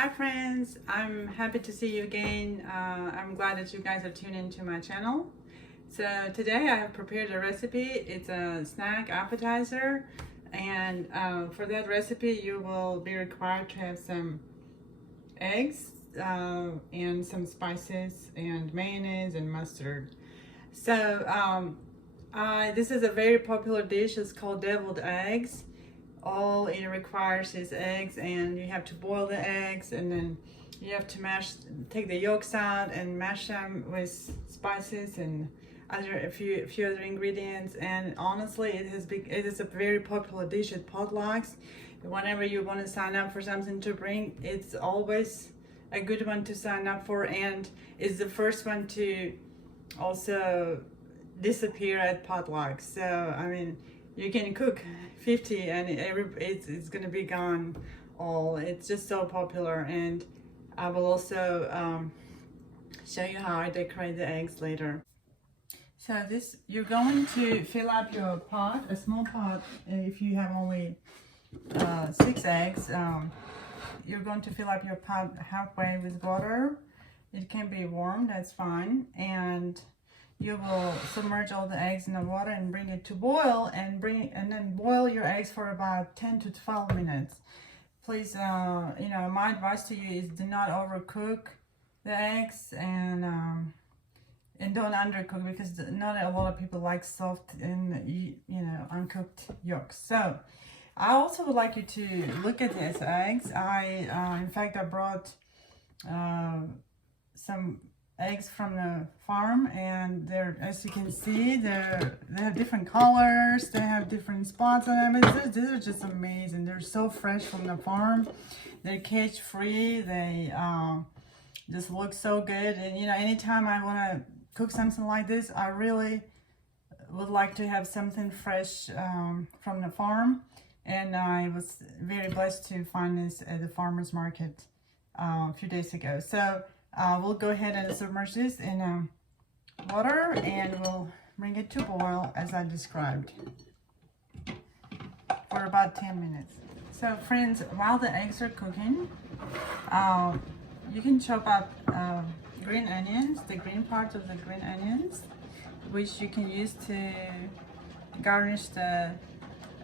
Hi friends, I'm happy to see you again. I'm glad that you guys are tuned into my channel. So today I have prepared a recipe. It's a snack appetizer, and for that recipe you will be required to have some eggs and some spices and mayonnaise and mustard. So this is a very popular dish. It's called deviled eggs. All it requires is eggs, and you have to boil the eggs, and then you have to take the yolks out and mash them with spices and a few other ingredients. And honestly, it is a very popular dish at potlucks. Whenever you want to sign up for something to bring, it's always a good one to sign up for, and it's the first one to also disappear at potlucks. So I mean, you can cook 50 and it's gonna be gone all. It's just so popular, and I will also show you how I decorate the eggs later. So you're going to fill up your pot, a small pot. If you have only 6 eggs, you're going to fill up your pot halfway with water. It can be warm, that's fine, and you will submerge all the eggs in the water and bring it to boil, and then boil your eggs for about 10 to 12 minutes. Please, my advice to you is do not overcook the eggs, and don't undercook, because not a lot of people like soft and uncooked yolks. So I also would like you to look at these eggs. In fact, I brought some eggs from the farm, and as you can see, they have different colors, they have different spots on them. These are just amazing. They're so fresh from the farm. They're cage free. They just look so good. And anytime I want to cook something like this, I really would like to have something fresh from the farm. And I was very blessed to find this at the farmer's market a few days ago. So we'll go ahead and submerge this in water, and we'll bring it to boil as I described for about 10 minutes. So friends, while the eggs are cooking, you can chop up green onions, the green parts of the green onions, which you can use to garnish the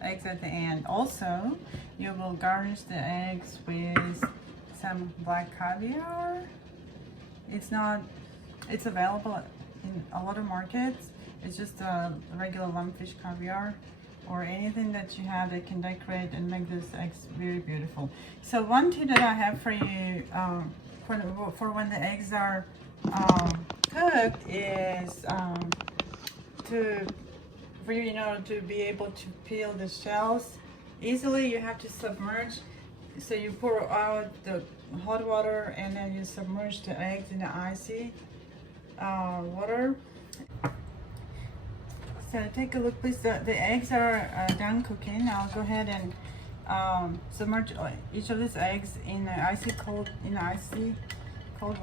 eggs at the end. Also, you will garnish the eggs with some black caviar. It's available in a lot of markets. It's just a regular lumpfish caviar, or anything that you have that can decorate and make those eggs very beautiful. So one tip that I have for you for when the eggs are cooked is for you to be able to peel the shells easily. You have to submerge. So you pour out the hot water, and then you submerge the eggs in the icy water. So take a look, please. The eggs are done cooking. I'll go ahead and submerge each of these eggs in the icy cold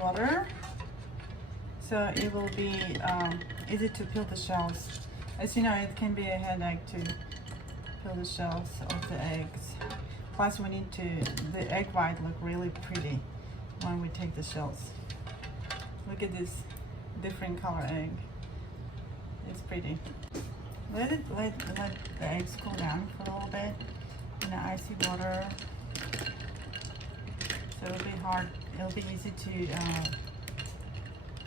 water, so it will be easy to peel the shells. As you know, it can be a headache to peel the shells of the eggs. Plus, we need the egg white look really pretty when we take the shells. Look at this different color egg. It's pretty. Let the eggs cool down for a little bit in the icy water. So it'll be easy to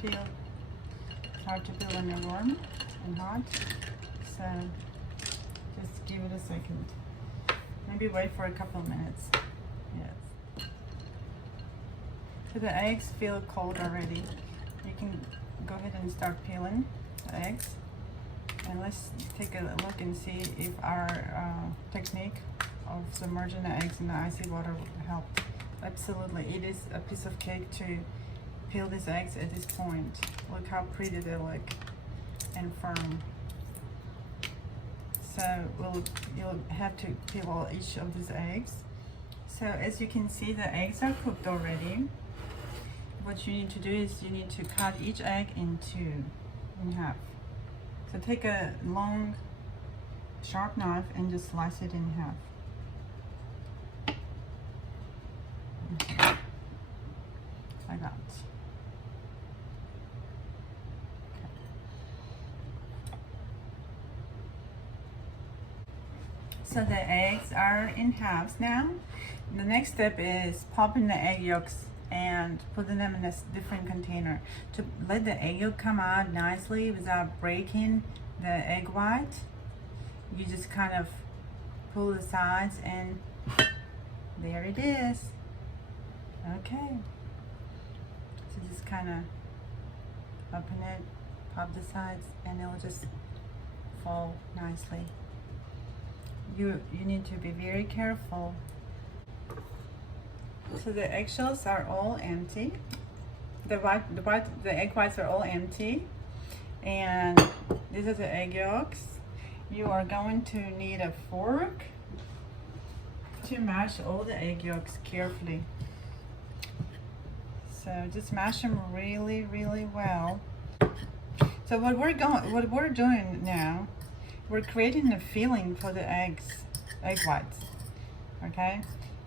peel. It's hard to peel when they're warm and hot. So just give it a second. Maybe wait for a couple of minutes. Yes. So the eggs feel cold already. You can go ahead and start peeling the eggs. And let's take a look and see if our technique of submerging the eggs in the icy water will help. Absolutely. It is a piece of cake to peel these eggs at this point. Look how pretty they look and firm. So you'll have to peel each of these eggs. So as you can see, the eggs are cooked already. What you need to do is you need to cut each egg in half. So take a long, sharp knife and just slice it in half. right out. So the eggs are in halves now. The next step is popping the egg yolks and putting them in a different container to let the egg yolk come out nicely without breaking the egg white. You just kind of pull the sides and there it is. Okay. So just kind of open it, pop the sides, and it will just fall nicely. You need to be very careful. So the eggshells are all empty. The egg whites are all empty, and these are the egg yolks. You are going to need a fork to mash all the egg yolks carefully. So just mash them really, really well. So what we're doing now, we're creating a filling for the egg whites. Okay.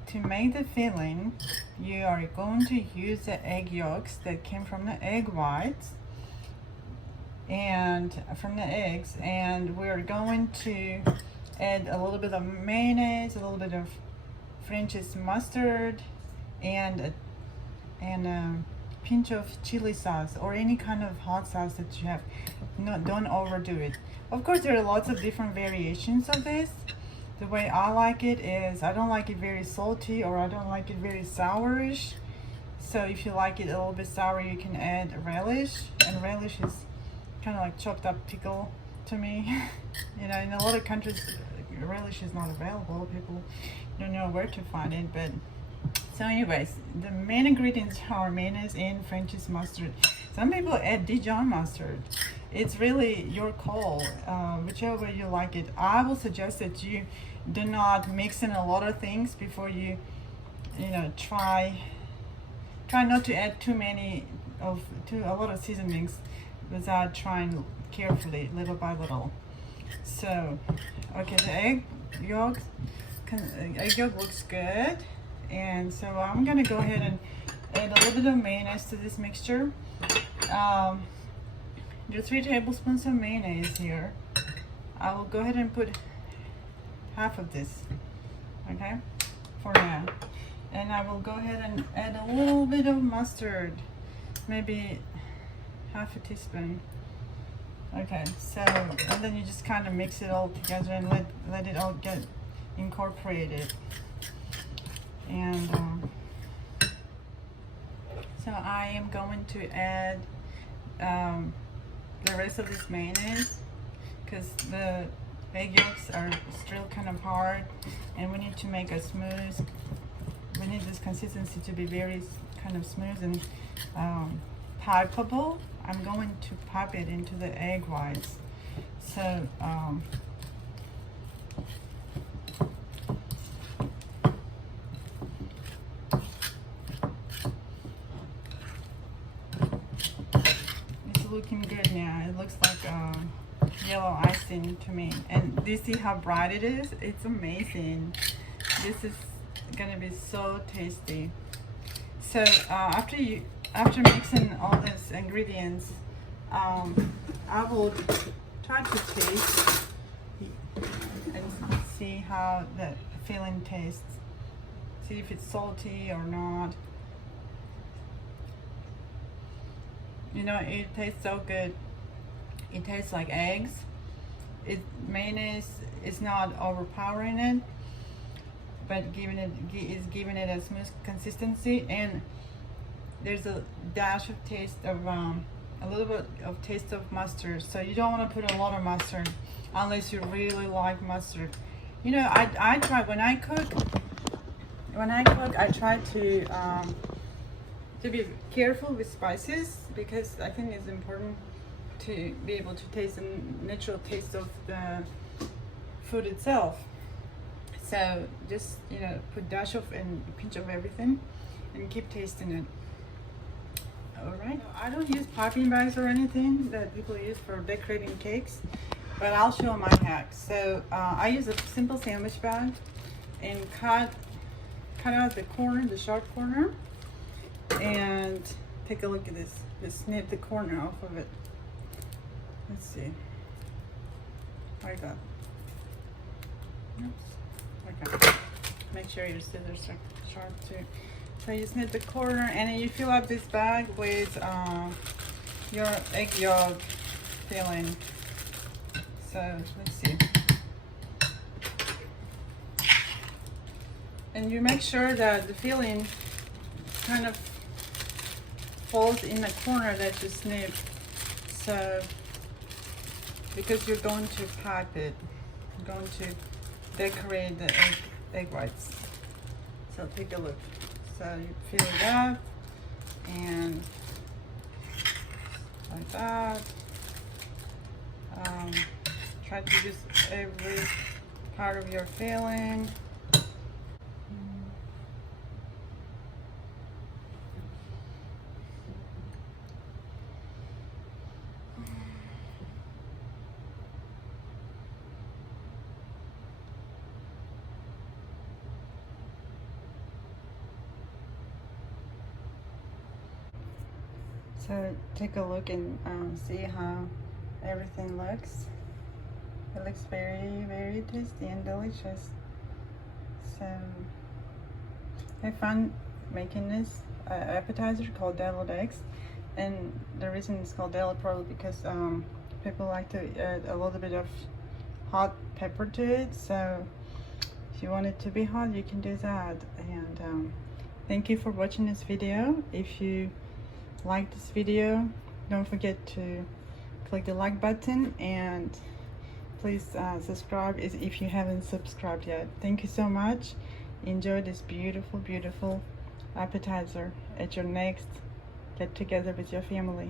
To make the filling, you are going to use the egg yolks that came from the egg whites and from the eggs, and we're going to add a little bit of mayonnaise, a little bit of French's mustard, and a pinch of chili sauce or any kind of hot sauce that you have. No, don't overdo it. Of course, there are lots of different variations of this. The way I like it is I don't like it very salty, or I don't like it very sourish. So if you like it a little bit sour, you can add relish, and relish is kind of like chopped up pickle to me. You know, in a lot of countries, relish is not available. People don't know where to find it. But so anyways, the main ingredients are mayonnaise and French's mustard. Some people add Dijon mustard. It's really your call, whichever way you like it. I will suggest that you do not mix in a lot of things before you try not to add a lot of seasonings without trying carefully, little by little. So okay, the egg yolk looks good, and so I'm gonna go ahead and add a little bit of mayonnaise to this mixture. There's 3 tablespoons of mayonnaise here. I will go ahead and put half of this, okay, for now. And I will go ahead and add a little bit of mustard, maybe half a teaspoon. Okay, so, and then you just kind of mix it all together and let it all get incorporated. And so I am going to add the rest of this mayonnaise, because the egg yolks are still kind of hard, and we need to make a smooth, we need this consistency to be very kind of smooth and pipeable. I'm going to pop it into the egg whites. So looking good now. It looks like yellow icing to me. And do you see how bright it is? It's amazing. This is gonna be so tasty. So after mixing all these ingredients, I will try to taste and see how the filling tastes. See if it's salty or not. You know, it tastes so good. It tastes like eggs. Mayonnaise is not overpowering it, but is giving it a smooth consistency, and there's a dash of taste of a little bit of taste of mustard. So you don't want to put a lot of mustard unless you really like mustard. You know, I try when I cook. I try to be careful with spices, because I think it's important to be able to taste the natural taste of the food itself. So just, you know, put dash of and a pinch of everything and keep tasting it. All right. I don't use piping bags or anything that people use for decorating cakes, but I'll show my hack. So I use a simple sandwich bag and cut out the corner, the sharp corner, And take a look at this. Just snip the corner off of it. Let's see. Like that. Oops. Okay. Make sure your scissors are sharp too. So you snip the corner, and then you fill up this bag with your egg yolk filling. So let's see. And you make sure that the filling kind of falls in the corner that you snip. So because you're going to pipe it, you're going to decorate the egg whites. So take a look. So you fill it up and like that. Try to use every part of your filling. So take a look and see how everything looks. It looks very, very tasty and delicious. So I found making this appetizer called deviled eggs, and the reason it's called deviled probably because people like to add a little bit of hot pepper to it. So if you want it to be hot, you can do that. And thank you for watching this video. If you like this video, don't forget to click the like button, and please subscribe if you haven't subscribed yet. Thank you so much. Enjoy this beautiful, beautiful appetizer at your next get together with your family.